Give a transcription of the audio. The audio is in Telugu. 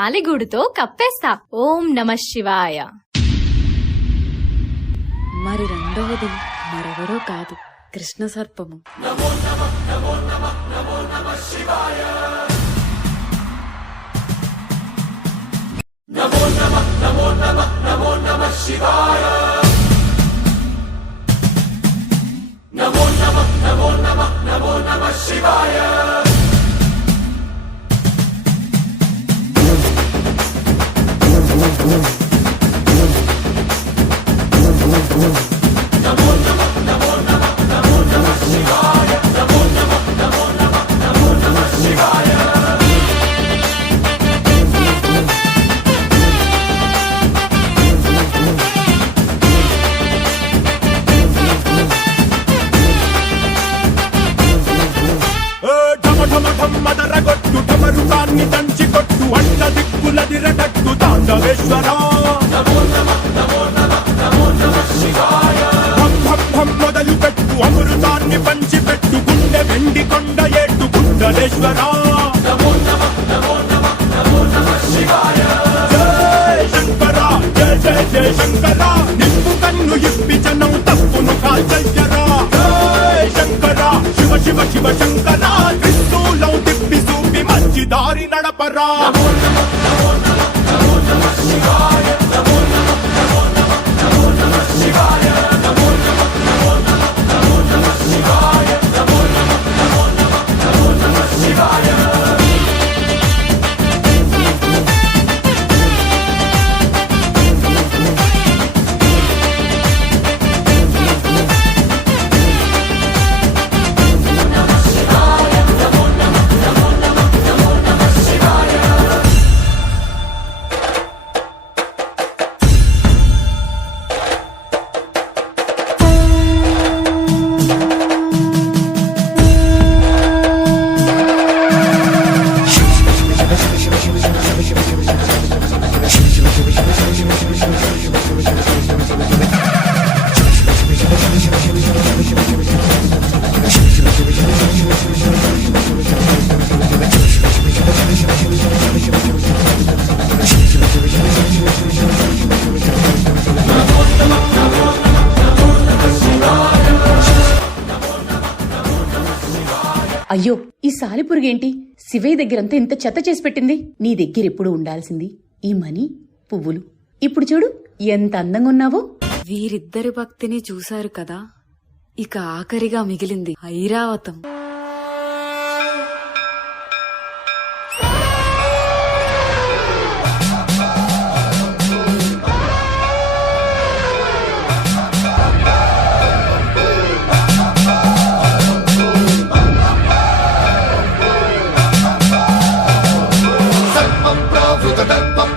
తాలిగూడుతో కప్పేస్తా. ఓం నమ శివాయ. మరి రెండవది మరెవరో కాదు, కృష్ణ సర్పము. మదరగొట్టు టమరుకాన్ని దంచి కొట్టు అంట దిక్కులదిరగట్టు తాండవేశ్వరా. మొదలు పెట్టు అమృతాన్ని పంచి పెట్టు గుండె వెండి కొండ ఏటు గుండలేశ్వరా. జయ శంకరా జయ జయ జయ శంకరా, నిప్పు కన్ను ఇప్పి జనం తప్పును కాల్చరా. జయ శంకరా శివ శివ శివ శంకరా, త్రిశూలం తిప్పి చూపి మంచి దారి నడపరా. అయ్యో, ఈ సాలిపురుగేంటి శివయ్య దగ్గరంతా ఇంత చెత్త చేసి పెట్టింది? నీ దగ్గర ఎప్పుడు ఉండాల్సింది ఈ మనీ, పువ్వులు. ఇప్పుడు చూడు ఎంత అందంగా ఉన్నావో. వీరిద్దరి భక్తిని చూశారు కదా, ఇక ఆఖరిగా మిగిలింది ఐరావతం. Dum